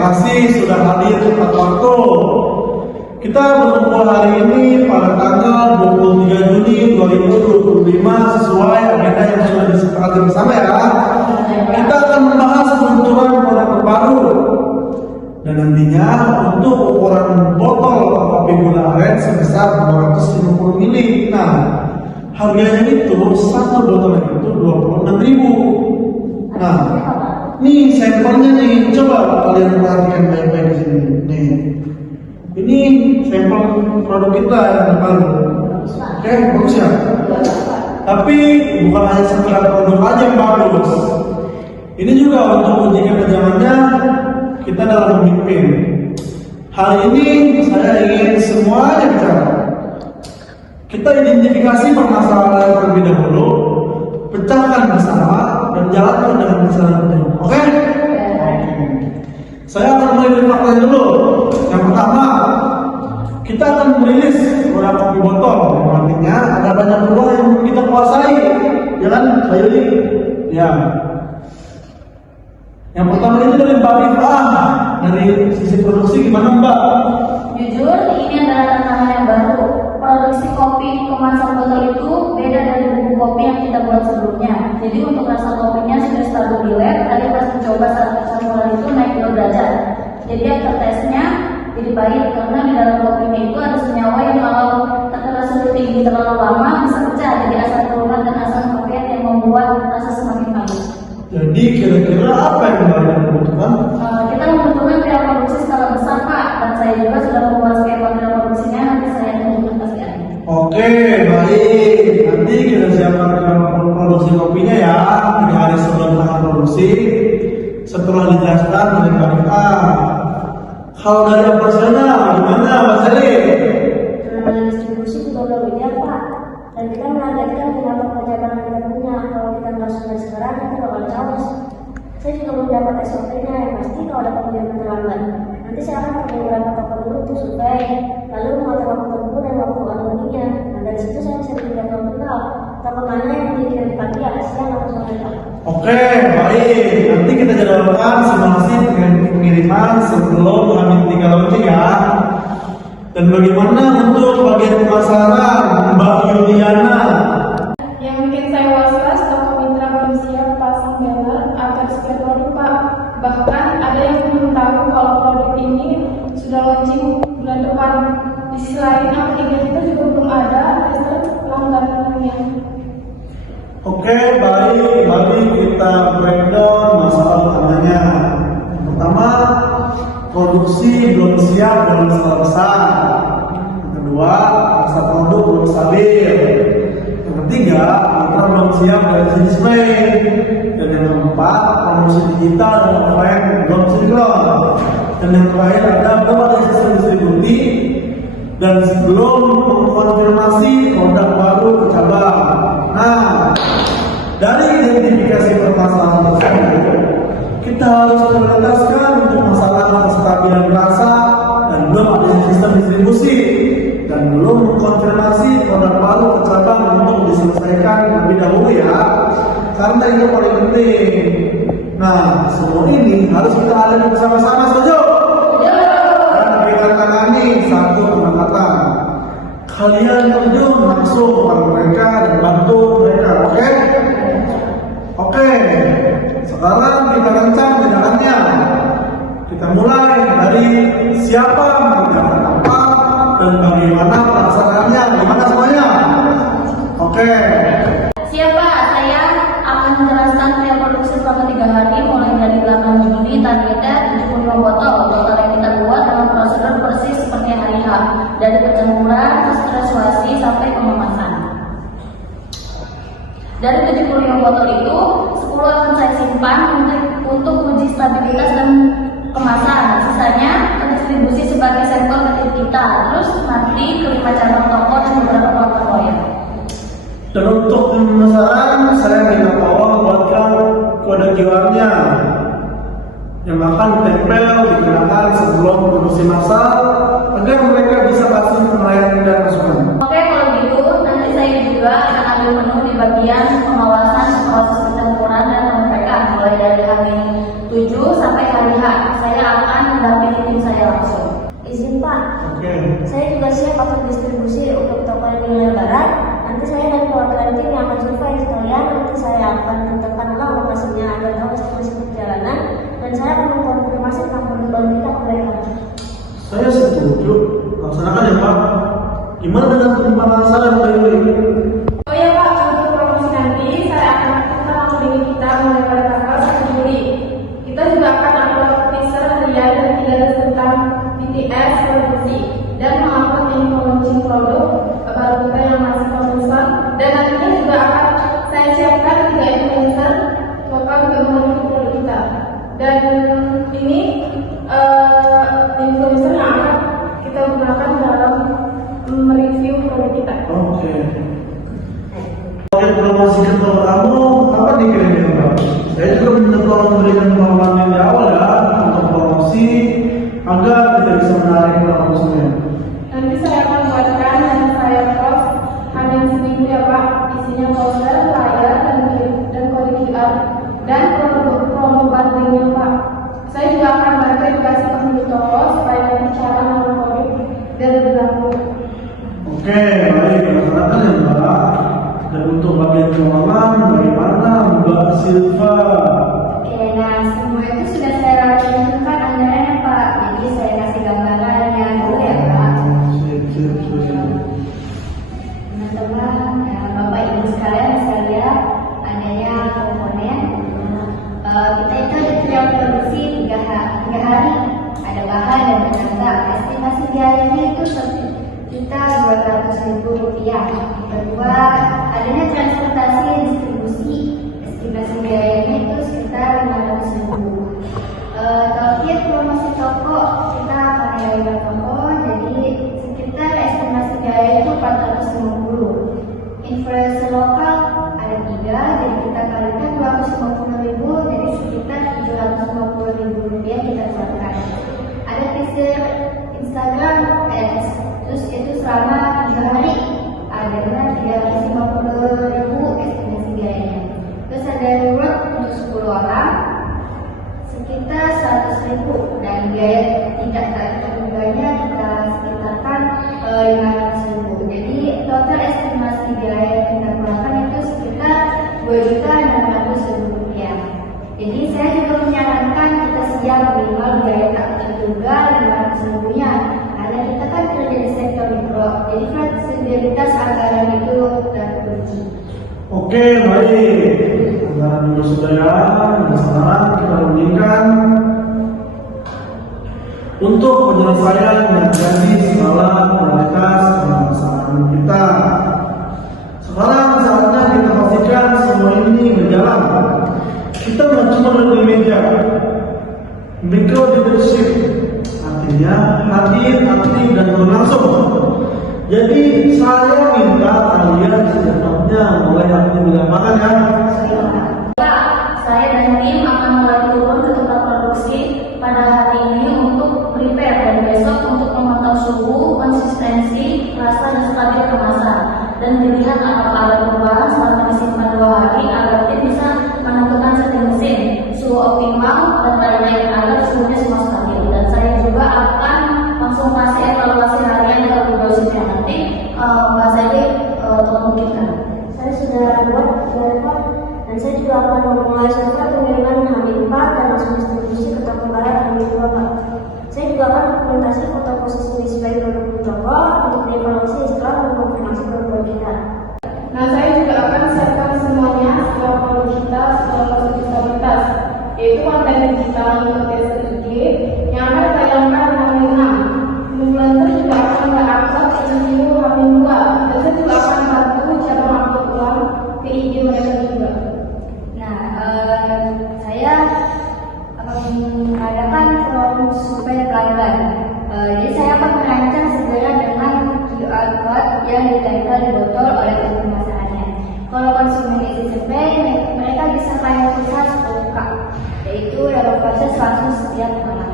kasih sudah hadir tepat waktu. Kita berkumpul hari ini pada tanggal 23 Juni 2025 sesuai agenda yang sudah disepakati bersama ya. Kita akan membahas penuturan produk terbaru. Dan nantinya untuk ukuran botol kopi gula aren sebesar 250 ml. Nah, harganya itu satu botol itu 26.000. Nah, nih sampelnya nih, coba kalian perhatikan baik-baik di sini. Nih, ini sampel produk kita yang terbaru. Oke, bagus ya. Tapi bukan hanya sekedar produk aja yang bagus. Ini juga untuk uji kekejamannya kita dalam memimpin. Hari ini saya ingin semuanya bicara. Kita identifikasi permasalahan terlebih dahulu, pecahkan bersama dan jalankan dengan kesadaran. Oke? Saya akan mulai dari fakta dulu. Yang pertama, kita akan merilis produk kopi botol. Artinya ada banyak peluang yang kita kuasai. Ya kan, Sayuri? Ya. Yang pertama itu dari Mbak Rifah. Dari sisi produksi gimana Mbak? Jujur, ini adalah tantangan yang baru. Produksi kopi kemasan botol itu beda dari bubuk kopi yang kita buat sebelumnya. Jadi untuk rasa kopinya sudah stabil di lab. Tadi pas mencoba saat campuran itu naik 2 derajat. Jadi aftertaste-nya jadi pahit karena di dalam kopinya itu ada senyawa yang kalau tekanan suhu tinggi terlalu lama bisa pecah jadi asam klorat dan asam kopiat yang membuat rasa semakin pahit. Jadi kira-kira apa yang Mbak membutuhkan? Kita membutuhkan biaya produksi skala besar Pak, dan saya juga sudah membuat skema biaya produksinya. Nanti saya tunjukkan pastiannya. Oke, baik. Nanti kita siapkan produksi kopinya ya di hari sebelum tanggal produksi. Setelah dijelaskan oleh Mbak Rifah. Kalau dari operasional gimana Mbak Sari? Distribusi juga belum ideal Pak, dan kita menargetkan beberapa pekerjaan yang kita punya. Kalau kita langsung dari sekarang kita bakal chaos. Saya juga belum dapat SOP-nya yang pasti kalau ada pengiriman terlambat. Nanti saya akan pakai beberapa toko dulu untuk survei, lalu mengatur waktu tempuh dan waktu alumninya. Nah dari situ saya bisa bikin jadwal kenal toko mana yang dikirim pagi ya siang atau sore Pak. Oke, baik. Nanti kita jadwalkan simulasi pengiriman sebelum H-3 launching ya. Dan bagaimana untuk bagian pemasaran Mbak Yuliana? Yang bikin saya was-was, toko mitra belum siap pasang banner agar display produk Pak. Bahkan ada yang belum tahu kalau produk ini sudah launching bulan depan. Di sisi lain, aplikasi kita juga belum ada tester langganannya. Oke, baik. Mari kita breakdown masalah utamanya. Yang pertama, produksi belum siap, belum selesai. Yang kedua, rasa produk belum stabil. Yang ketiga, mitra belum siap dari sisi display. Dan yang keempat, promosi digital dan offline belum sinkron. Dan yang terakhir ada belum ada sistem distribusi dan belum mengkonfirmasi produk baru ke cabang. Nah, dari identifikasi permasalahan tersebut, kita harus prioritaskan untuk masalah kestabilan rasa dan belum ada sistem distribusi dan belum mengkonfirmasi produk baru ke cabang untuk diselesaikan lebih dahulu ya, karena itu paling penting. Nah, semua ini harus kita alami bersama-sama, setuju? Dan kita tangani satu pendekatan. Kalian terjun langsung kepada mereka dan bantu mereka, oke? Oke. Sekarang kita rencang tindakannya. Kita mulai dari siapa mengerjakan apa dan bagaimana pelaksanaannya. Gimana semuanya? Oke. Siapa? Saya akan menjelaskan biaya produksi selama 3 hari mulai dari 8 Juni targetnya 75 botol. Total yang kita buat dengan prosedur persis seperti hari H, dari pencampuran, sterilisi sampai pengemasan. Dari 75 botol itu, 10 akan saya simpan untuk uji stabilitas dan kemasan. Sisanya distribusi sebagai sampel ke tim kita. Terus nanti ke 5 cabang toko dan beberapa pelanggan loyal. Dan untuk pemasaran, saya minta tolong buatkan kode QR-nya yang akan ditempel digunakan sebelum produksi massal agar mereka bisa kasih penilaian dan masukan. Oke, kalau gitu nanti saya juga akan ambil menu di bagian pengawasan proses pencampuran dan pemerekan mulai dari hari 7 sampai hari H. Saya akan Oke. Saya juga siap atur distribusi untuk toko yang di Lebaran. Nanti saya dan perwakilan tim yang akan survei sekalian. Nanti saya akan tentukanlah lokasinya agar tahu estimasi perjalanan. Dan saya akan mengkonfirmasi tentang produk kita ke mereka. Saya setuju. Laksanakan ya Pak. Gimana dengan penyimpanan saran Pak Yuli? Oh ya Pak, untuk promosi nanti saya akan aktifkan akun ini kita mulai pada tanggal 1 Juli. Kita juga akan upload teaser harian dan 3 tentang BTS produksi dan mengupload info launching produk baru kita yang masih promosi. Dan nantinya juga akan saya siapkan 3 influencer lokal untuk mengenalkan produk kita. Dan ini influencer yang akan kita gunakan dalam mereview produk kita. Oke. Paket promosi kedua kamu apa dikirimnya Pak? Saya juga mencoba memberikan pemahaman yang di awal ya untuk promosi agar tidak bisa menarik para konsumen. Nanti saya akan buatkan dan saya post Hamin seminggu ya Pak. Isinya poster, flyer, dan kode QR dan promo bundlingnya Pak. Saya juga akan bantu edukasi pengunjung toko supaya nanti cara mengenal produk dan berlaku. Oke, baik, laksanakan ya Mbak. Dan untuk bagian keuangan, bagaimana Mbak Silva? Oke, nah semua itu sudah saya lakukan anggarannya Pak. Jadi saya kasih gambarannya dulu ya Pak. Sip. Teman-teman, Bapak Ibu sekalian, saya lihat adanya komponen. Kita itu ada trial produksi 3 hari. Ada bahan dan tenaga. Estimasi biayanya itu kita Rp200.000. Kedua, adanya transportasi dan distribusi. Estimasi biayanya itu sekitar Rp500.000. Terakhir promosi toko, kita menyewa toko, jadi sekitar estimasi biaya itu Rp450. Influencer lokal ada 3, jadi kita kalikan Rp250.000, jadi sekitar Rp750.000 kita keluarkan. Ada teaser Instagram Ads, terus itu selama 3 hari, ada Rp350.000 estimasi biayanya. Terus ada reward untuk 10 orang sekitar Rp100.000 dan biaya tidak terduganya kita sekitarkan Rp500.000. Jadi total estimasi biaya yang kita keluarkan itu sekitar Rp2.600.000. Jadi saya juga menyarankan kita siap minimal biaya tak terduga Rp500.000-nya karena kita kan kerja di sektor mikro, jadi fleksibilitas anggaran itu terkunci. Oke, baik. Anggaran dulu sudah ya. Dan sekarang kita rundingkan untuk penyelesaian dan janji skala prioritas permasalahan kita. Sekarang saatnya kita pastikan semua ini berjalan. Kita nggak cuma duduk di meja, micro leadership, artinya hadir, aktif dan berlangsung. Jadi saya minta kalian secepatnya mulai aktif di lapangan ya. Pak, saya dan tim akan mulai turun ke tempat produksi pada hari ini untuk prepare dan besok untuk memantau suhu, konsistensi, rasa dan stabil kemasan dan melihat apakah ada perubahan selama disimpan 2 hari agar tim bisa menentukan setting mesin, suhu optimal dan lain-lain agar suhunya semua stabil. Dan saya juga akan konsultasi evaluasi harian dengan produksi yang nanti Mbak Sally tolong buktikan. Saya sudah buat Pak, dan saya juga akan memulai survei pengiriman H-4 dan langsung distribusi ke toko barat H-2 Pak. Saya juga akan dokumentasi foto posisi display produk di toko untuk dievaluasi setelah mengkonfirmasi produk kita. Nah, saya juga akan siapkan semuanya setelah produk kita setelah proses stabilitas, yaitu konten digital untuk teaser IG yang akan ditayangkan hari 6. Influencer juga akan mengupload review H-2 dan saya juga akan bantu cara mengupload ulang ke IG mereka juga. Nah, saya akan mengadakan survei pelanggan. Jadi saya akan merancang segera dengan QR code yang ditempel di botol oleh pemasarannya. Kalau konsumen isi survei, mereka bisa bayar pulsa 10K, yaitu dalam proses langsung setiap malam.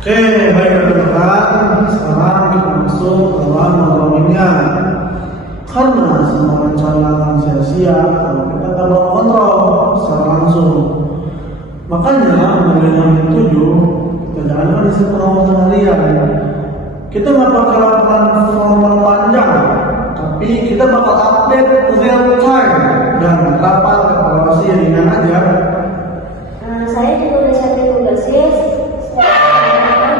Oke, baik teman-teman. Sekarang kita masuk ke dalam ngomonginnya. Karena semua rencana akan sia-sia kalau kita tak kontrol secara langsung. Makanya bagian yang 7 kita jalankan di pengawasan harian. kita nggak bakal lakukan formal panjang, tapi kita bakal update real time dan rapat evaluasi yang ringan aja. Saya juga udah siapin tugasnya.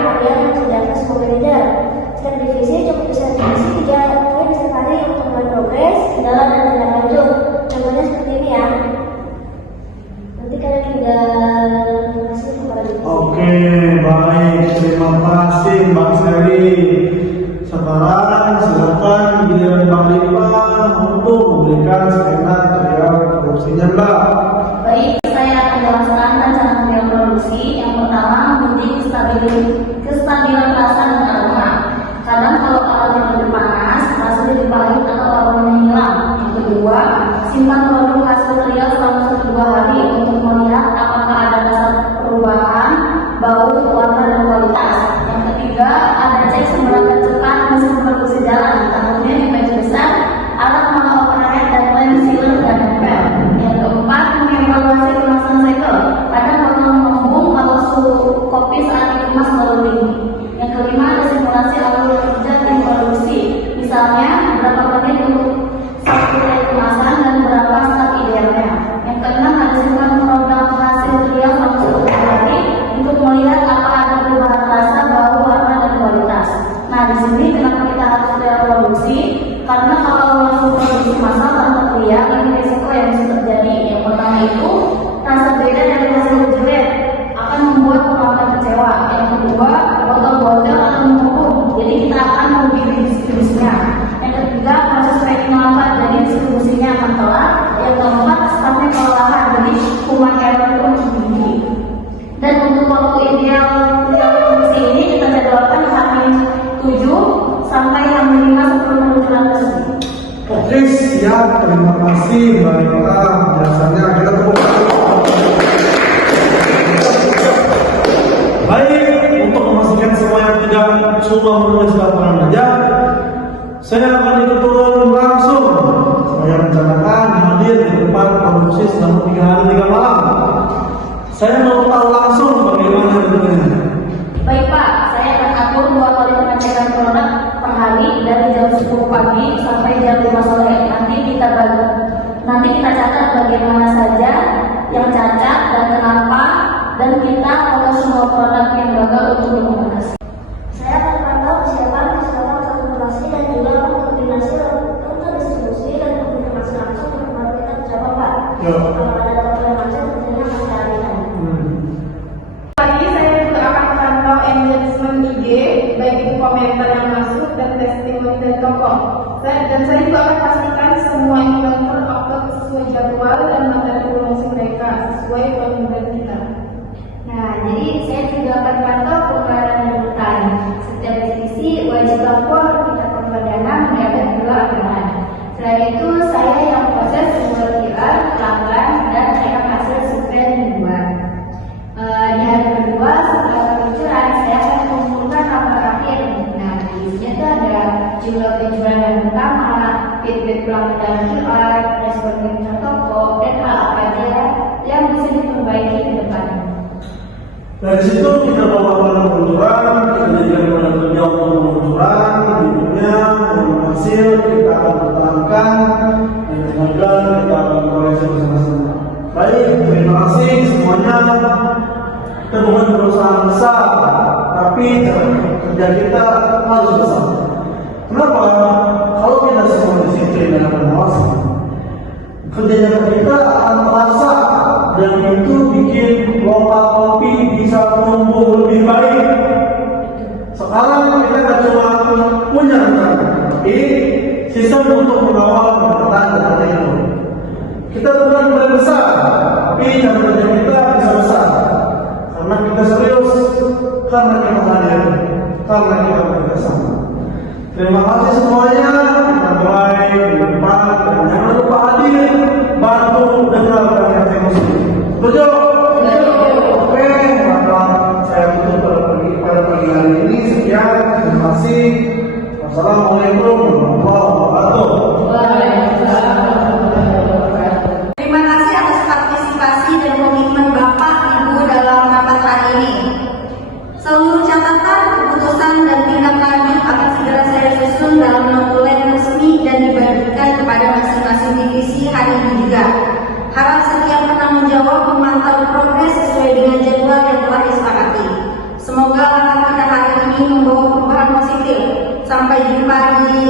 Kalian mengerjakan semua manajer. Setiap divisi cukup bisa divisi 3 poin sehari untuk melihat progres, kendala dan tindak lanjut. Contohnya seperti ini ya. Nanti kalian tinggal kasih kepada divisi. Oke, baik. Terima kasih Mbak Seri. Sekarang silakan giliran Mbak Lipa untuk memberikan skema tutorial produksinya, Mbak. Baik, saya akan jelaskan rencana kerja produksi. Yang pertama, menguji kestabilan rasa dan aroma. Kadang kalau aroma lebih panas, rasa lebih pahit atau aromanya hilang. Yang kedua, simpan produk hasil real selama 1-2 hari untuk melihat apakah ada rasa perubahan, bau, warna, dan kualitas. Yang ketiga, ada cek seberapa cepat mesin produksi jalan. Contohnya di baju besar, alat maha overhead dan lem sealer dan nempel. Yang keempat, mengevaluasi kemasan cycle. Ada potong mengembung atau suhu kopi saat dikemas terlalu tinggi. Yang kelima, ada simulasi alur kerja tim produksi. Misalnya, berapa menit untuk satu kali kemasan dan berapa start idealnya. Yang keenam, ada simpan produk hasil real selama 1 hari untuk melihat apa ada perubahan rasa, bau, warna, dan kualitas. Nah, di sini kenapa kita harus real produksi? Karena kalau langsung produksi massal tanpa real, ini risiko yang bisa terjadi. Yang pertama itu, rasa beda dari hasil jelek akan membuat pelanggan kecewa. Yang kedua, botol-botol akan menghukum, jadi kita akan merugi distribusinya. Yang ketiga, proses packing lambat, jadi distribusinya akan telat. Yang keempat, stafnya kelelahan, jadi kuman error itu tinggi. Dan untuk waktu ideal produksi ini kita jadwalkan H-7 sampai H-5 sebelum peluncuran resmi. Oke, siap. Terima kasih Mbak Lipa. Biasanya kita tepuk tangan. Baik, untuk memastikan semua yang tidak semua menulis laporan aja, saya akan ikut turun langsung. Saya rencanakan hadir di tempat produksi selama 3 hari 3 malam. Saya mau tahu langsung bagaimana bentuknya. Baik Pak, saya akan atur 2 kali pengecekan produk per hari dari jam 10 pagi sampai jam 5 sore. Nanti kita catat bagaimana saja yang cacat dan kenapa, dan kita foto semua produk yang gagal untuk dokumentasi. Saya akan pantau kesiapan kalkulasi dan juga koordinasi untuk distribusi dan komunikasi langsung untuk baru kita mencoba Pak. Kalau ada data yang macam tentunya akan saya alihkan. Lagi saya juga akan pantau engagement IG, baik itu komentar yang masuk dan testimoni dari toko. Dan saya juga akan pastikan semua influencer upload sesuai jadwal dan materi promosi mereka sesuai komitmen kita. Nah, jadi saya juga akan pantau pelanggaran dan hutan. Setiap divisi wajib lapor kita perperdana menjaga 2 aturan. Selain itu, saya yang proses sumber kilat, pelanggan, dan rekap hasil survei mingguan. Di hari kedua setelah peluncuran, saya akan mengumpulkan rapat yang benar. Di sini itu ada jumlah penjualan yang utama, feedback pelanggan QR, respon penjualan toko, dan hal apa aja yang bisa diperbaiki ke depannya. Dari situ kita bawa pada peluncuran, kita jadikan pada kerja untuk peluncuran, berikutnya hasil kita akan terangkan dan kemudian kita akan koreksi bersama-sama. Baik, terima kasih semuanya. Kita bukan perusahaan besar, tapi kerja kita harus besar. Kenapa? Kalau kita semua disiplin dan pengawasan, kerjanya kita akan terasa, dan itu bikin lomba kopi bisa tumbuh lebih baik. Sekarang kita tidak cuma punya rencana, tapi sistem untuk mengawal perkataan dan teknologi. Kita bukan brand besar, tapi cara kerja kita bisa besar. Karena kita serius, karena kita hadir, karena kita bekerjasama. Terima kasih semuanya. Kita mulai di depan, dan jangan lupa hadir, bantu dengarkan yang emosi. Setuju? Oke, maka saya tutup pada pagi hari ini. Sekian, terima kasih. Wassalamualaikum warahmatullahi wabarakatuh. Terima kasih atas partisipasi dan komitmen Bapak Ibu dalam rapat hari ini. Seluruh catatan, keputusan, dan tindak lanjut Semoga langkah kita hari ini membawa perubahan positif. Sampai jumpa di